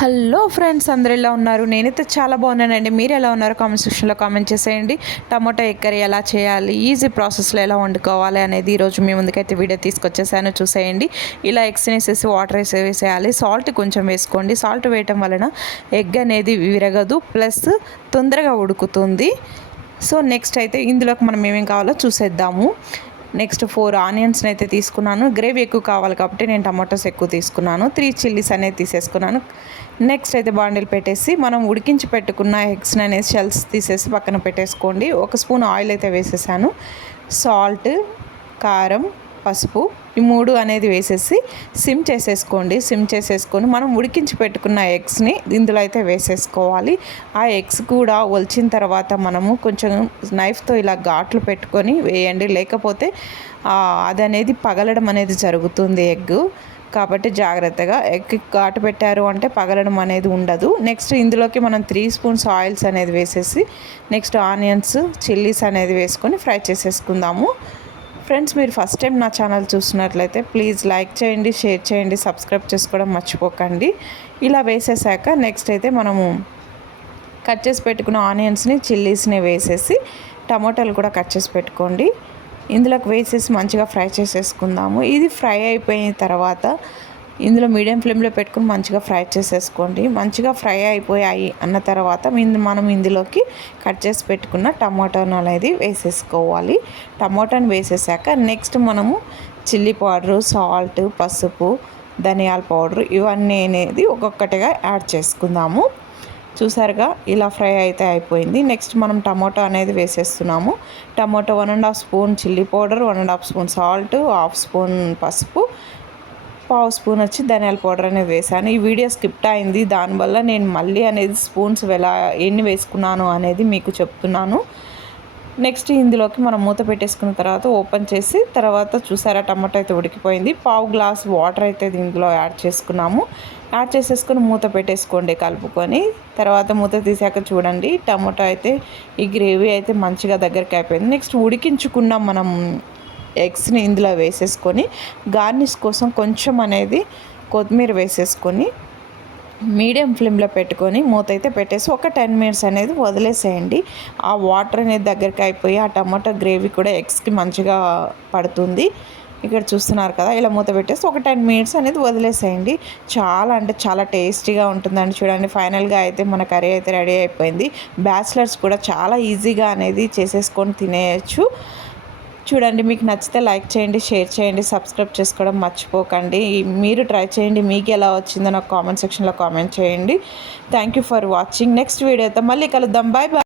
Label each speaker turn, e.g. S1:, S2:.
S1: Hello friends అందరు ఎలా ఉన్నారు? నేనైతే చాలా బాగున్నానండి. మీరు ఎలా ఉన్నారు? కామెంట్ సెక్షన్లో కామెంట్ చేసేయండి. టమాటో ఎక్కరి ఎలా చేయాలి? ఈజీ ప్రాసెస్లో ఎలా వండుకోవాలి అనేది ఈరోజు మీ ముందుకైతే వీడియో తీసుకొచ్చేసాను. చూసేయండి. ఇలా ఎగ్స్ వేసేసి వాటర్ వేసి వేసేయాలి. సాల్ట్ కొంచెం వేసుకోండి. సాల్ట్ వేయటం వలన ఎగ్ అనేది విరగదు. ప్లస్ తొందరగా ఉడుకుతుంది. సో నెక్స్ట్ అయితే ఇందులోకి మనం ఏమేమి కావాలో చూసేద్దాము. నెక్స్ట్ ఫోర్ ఆనియన్స్ని అయితే తీసుకున్నాను. గ్రేవీ ఎక్కువ కావాలి కాబట్టి నేను టమాటోస్ ఎక్కువ తీసుకున్నాను. త్రీ చిల్లీస్ అనేది తీసేసుకున్నాను. నెక్స్ట్ అయితే బాండిల్ పెట్టేసి మనం ఉడికించి పెట్టుకున్న ఎగ్స్ని అనేది షెల్స్ తీసేసి పక్కన పెట్టేసుకోండి. ఒక స్పూన్ ఆయిల్ అయితే వేసేసాను. సాల్ట్ కారం పసుపు ఈ మూడు అనేది వేసేసి సిమ్ చేసేసుకోండి. సిమ్ చేసేసుకొని మనం ఉడికించి పెట్టుకున్న ఎగ్స్ని ఇందులో అయితే వేసేసుకోవాలి. ఆ ఎగ్స్ కూడా ఒలిచిన తర్వాత మనము కొంచెం నైఫ్తో ఇలా ఘాట్లు పెట్టుకొని వేయండి. లేకపోతే అది అనేది పగలడం అనేది జరుగుతుంది ఎగ్ కాబట్టి జాగ్రత్తగా ఎగ్ ఘాటు పెట్టారు అంటే పగలడం అనేది ఉండదు. నెక్స్ట్ ఇందులోకి మనం త్రీ స్పూన్స్ ఆయిల్స్ అనేది వేసేసి నెక్స్ట్ ఆనియన్స్ చిల్లీస్ అనేది వేసుకొని ఫ్రై చేసేసుకుందాము. ఫ్రెండ్స్ మీరు ఫస్ట్ టైం నా ఛానల్ చూసినట్లయితే ప్లీజ్ లైక్ చేయండి షేర్ చేయండి సబ్స్క్రైబ్ చేసుకోవడం మర్చిపోకండి. ఇలా వేసేసాక నెక్స్ట్ అయితే మనము కట్ చేసి పెట్టుకున్న ఆనియన్స్ని చిల్లీస్ని వేసేసి టమాటాలు కూడా కట్ చేసి పెట్టుకోండి. ఇందులోకి వేసేసి మంచిగా ఫ్రై చేసేసుకుందాము. ఇది ఫ్రై అయిపోయిన తర్వాత ఇందులో మీడియం ఫ్లేమ్లో పెట్టుకుని మంచిగా ఫ్రై చేసేసుకోండి. మంచిగా ఫ్రై అయిపోయాయి అన్న తర్వాత మనం ఇందులోకి కట్ చేసి పెట్టుకున్న టమాటాను అనేది వేసేసుకోవాలి. టమాటాను వేసేసాక నెక్స్ట్ మనము చిల్లీ పౌడరు సాల్ట్ పసుపు ధనియాల పౌడర్ ఇవన్నీ అనేది ఒక్కొక్కటిగా యాడ్ చేసుకుందాము. చూసారుగా ఇలా ఫ్రై అయితే అయిపోయింది. నెక్స్ట్ మనం టమాటో అనేది వేసేస్తున్నాము. Tomato one and half spoon chilli powder one and half spoon salt half spoon పసుపు పావు స్పూన్ వచ్చి ధనియాల పౌడర్ అనేది వేసాను ఈ వీడియో స్కిప్ట్ అయింది. దానివల్ల నేను మళ్ళీ అనేది స్పూన్స్ ఎలా ఎన్ని వేసుకున్నాను అనేది మీకు చెప్తున్నాను. నెక్స్ట్ ఇందులోకి మనం మూత పెట్టేసుకున్న తర్వాత ఓపెన్ చేసి తర్వాత చూసారా టమాటో అయితే ఉడికిపోయింది. పావు గ్లాస్ వాటర్ అయితే ఇందులో యాడ్ చేసుకున్నాము. యాడ్ చేసేసుకొని మూత పెట్టేసుకోండి కలుపుకొని. తర్వాత మూత తీసాక చూడండి టమాటో అయితే ఈ గ్రేవీ అయితే మంచిగా దగ్గరికి అయిపోయింది. నెక్స్ట్ ఉడికించుకున్నాం మనం ఎగ్స్ని ఇందులో వేసేసుకొని గార్నిష్ కోసం కొంచెం అనేది కొత్తిమీర వేసేసుకొని మీడియం ఫ్లేమ్లో పెట్టుకొని మూత అయితే పెట్టేసి ఒక టెన్ మినిట్స్ అనేది వదిలేసేయండి. ఆ వాటర్ అనేది దగ్గరికి అయిపోయి ఆ టమాటో గ్రేవీ కూడా ఎగ్స్కి మంచిగా పడుతుంది. ఇక్కడ చూస్తున్నారు కదా ఇలా మూత పెట్టేసి ఒక టెన్ మినిట్స్ అనేది వదిలేసేయండి. చాలా అంటే చాలా టేస్టీగా ఉంటుందండి చూడండి. ఫైనల్గా అయితే మన కర్రీ అయితే రెడీ అయిపోయింది. బ్యాచిలర్స్ కూడా చాలా ఈజీగా అనేది చేసేసుకొని తినేయచ్చు. చూడండి మీకు నచ్చితే లైక్ చేయండి షేర్ చేయండి సబ్స్క్రైబ్ చేసుకోవడం మర్చిపోకండి. మీరు ట్రై చేయండి మీకు ఎలా వచ్చిందో నాకు కామెంట్ సెక్షన్లో కామెంట్ చేయండి. Thank you for watching next వీడియోతో మళ్ళీ కలుద్దాం. Bye bye